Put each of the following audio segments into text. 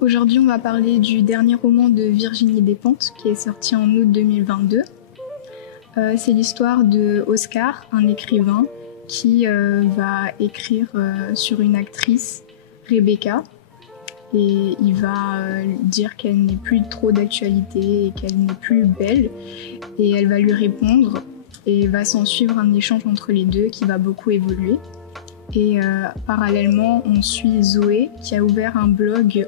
Aujourd'hui, on va parler du dernier roman de Virginie Despentes qui est sorti en août 2022. C'est l'histoire de Oscar, un écrivain qui va écrire sur une actrice, Rebecca, et il va dire qu'elle n'est plus trop d'actualité et qu'elle n'est plus belle, et elle va lui répondre, et va s'en suivre un échange entre les deux qui va beaucoup évoluer. Et parallèlement, on suit Zoé qui a ouvert un blog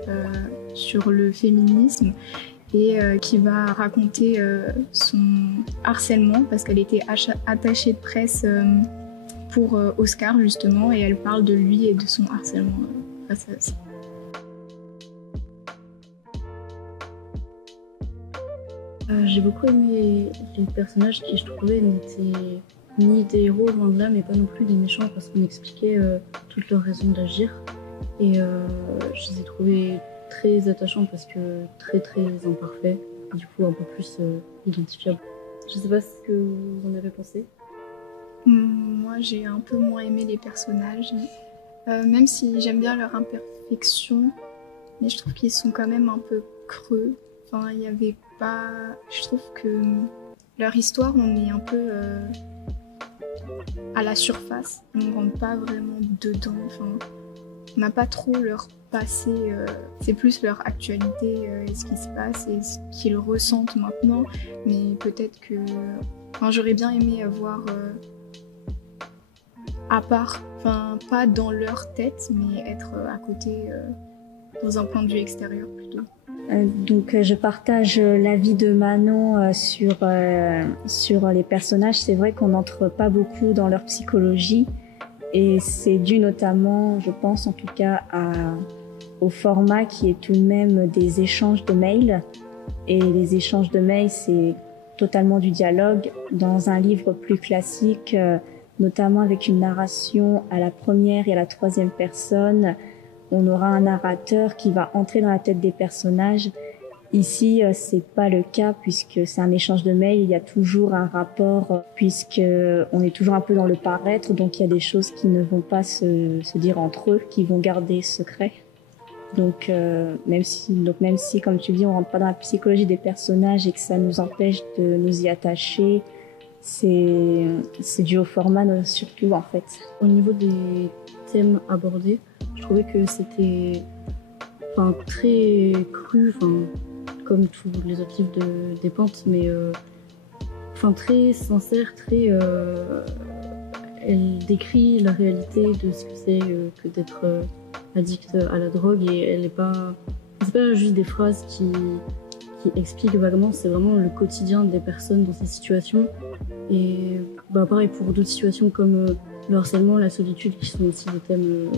sur le féminisme et qui va raconter son harcèlement parce qu'elle était attachée de presse pour Oscar justement, et elle parle de lui et de son harcèlement face à ça. J'ai beaucoup aimé les personnages qui, je trouvais, n'étaient ni des héros loin de là, mais pas non plus des méchants, parce qu'on expliquait toutes leurs raisons d'agir. Et je les ai trouvés très attachants parce que très imparfaits, du coup un peu plus identifiables. Je sais pas ce que vous en avez pensé. Moi, j'ai un peu moins aimé les personnages, même si j'aime bien leur imperfection, mais je trouve qu'ils sont quand même un peu creux. Enfin, il y avait pas... Je trouve que leur histoire, on est un peu à la surface, on ne rentre pas vraiment dedans. Enfin, on n'a pas trop leur passé, c'est plus leur actualité et ce qui se passe et ce qu'ils ressentent maintenant. Mais peut-être que... Enfin, j'aurais bien aimé avoir à part, enfin pas dans leur tête, mais être à côté dans un point de vue extérieur plutôt. Donc je partage l'avis de Manon sur les personnages. C'est vrai qu'on n'entre pas beaucoup dans leur psychologie et c'est dû notamment, je pense en tout cas, au format qui est tout de même des échanges de mails. Et les échanges de mails, c'est totalement du dialogue. Dans un livre plus classique, notamment avec une narration à la première et à la troisième personne, on aura un narrateur qui va entrer dans la tête des personnages. Ici, c'est pas le cas puisque c'est un échange de mails. Il y a toujours un rapport puisque on est toujours un peu dans le paraître. Donc, il y a des choses qui ne vont pas se dire entre eux, qui vont garder secret. Donc, même si, comme tu dis, on rentre pas dans la psychologie des personnages et que ça nous empêche de nous y attacher, c'est dû au format surtout, en fait. Au niveau des thèmes abordés, je trouvais que c'était très cru, comme tous les autres livres de Despentes, mais très sincère, elle décrit la réalité de ce que c'est que d'être addict à la drogue, et c'est pas juste des phrases qui expliquent vaguement, c'est vraiment le quotidien des personnes dans ces situations. Et pareil pour d'autres situations comme le harcèlement, la solitude, qui sont aussi des thèmes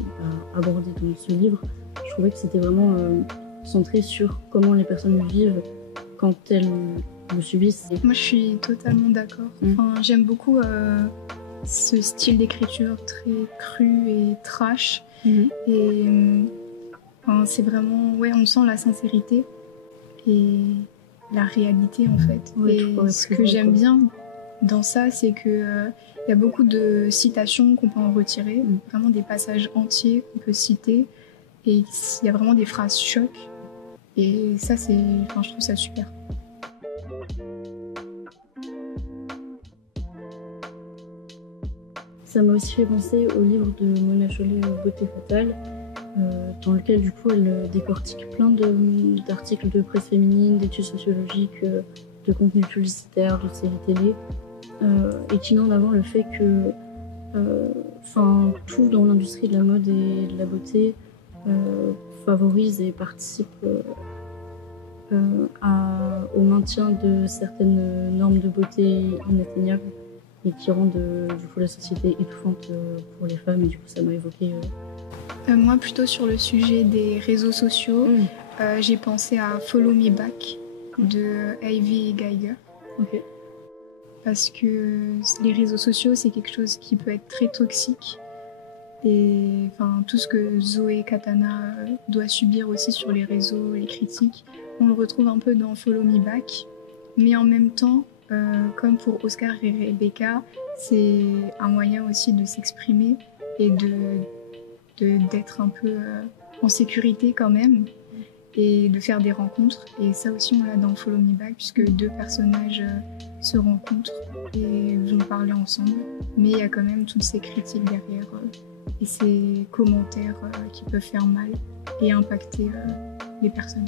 abordés dans ce livre. Je trouvais que c'était vraiment centré sur comment les personnes vivent quand elles le subissent. Moi, je suis totalement d'accord. J'aime beaucoup ce style d'écriture très cru et trash. Et c'est vraiment... Ouais, on sent la sincérité et la réalité, en fait. Ouais, et ce que j'aime bien dans ça, c'est que y a beaucoup de citations qu'on peut en retirer, vraiment des passages entiers qu'on peut citer, et il y a vraiment des phrases choc, et ça, je trouve ça super. Ça m'a aussi fait penser au livre de Mona Chollet, Beauté fatale, dans lequel du coup elle décortique plein d'articles de presse féminine, d'études sociologiques, de contenu publicitaire, de séries télé, et qui met en avant le fait que tout dans l'industrie de la mode et de la beauté favorise et participe au maintien de certaines normes de beauté inatteignables et qui rendent du coup la société étouffante pour les femmes, et du coup ça m'a évoqué... Moi, plutôt sur le sujet des réseaux sociaux, j'ai pensé à Follow Me Back de Ivy Geiger. Okay. Parce que les réseaux sociaux, c'est quelque chose qui peut être très toxique. Et tout ce que Zoé Katana doit subir aussi sur les réseaux, les critiques, on le retrouve un peu dans Follow Me Back. Mais en même temps, comme pour Oscar et Rebecca, c'est un moyen aussi de s'exprimer et d'être un peu en sécurité quand même et de faire des rencontres. Et ça aussi, on l'a dans Follow Me Back, puisque deux personnages se rencontrent et vont parler ensemble. Mais il y a quand même toutes ces critiques derrière et ces commentaires qui peuvent faire mal et impacter les personnes.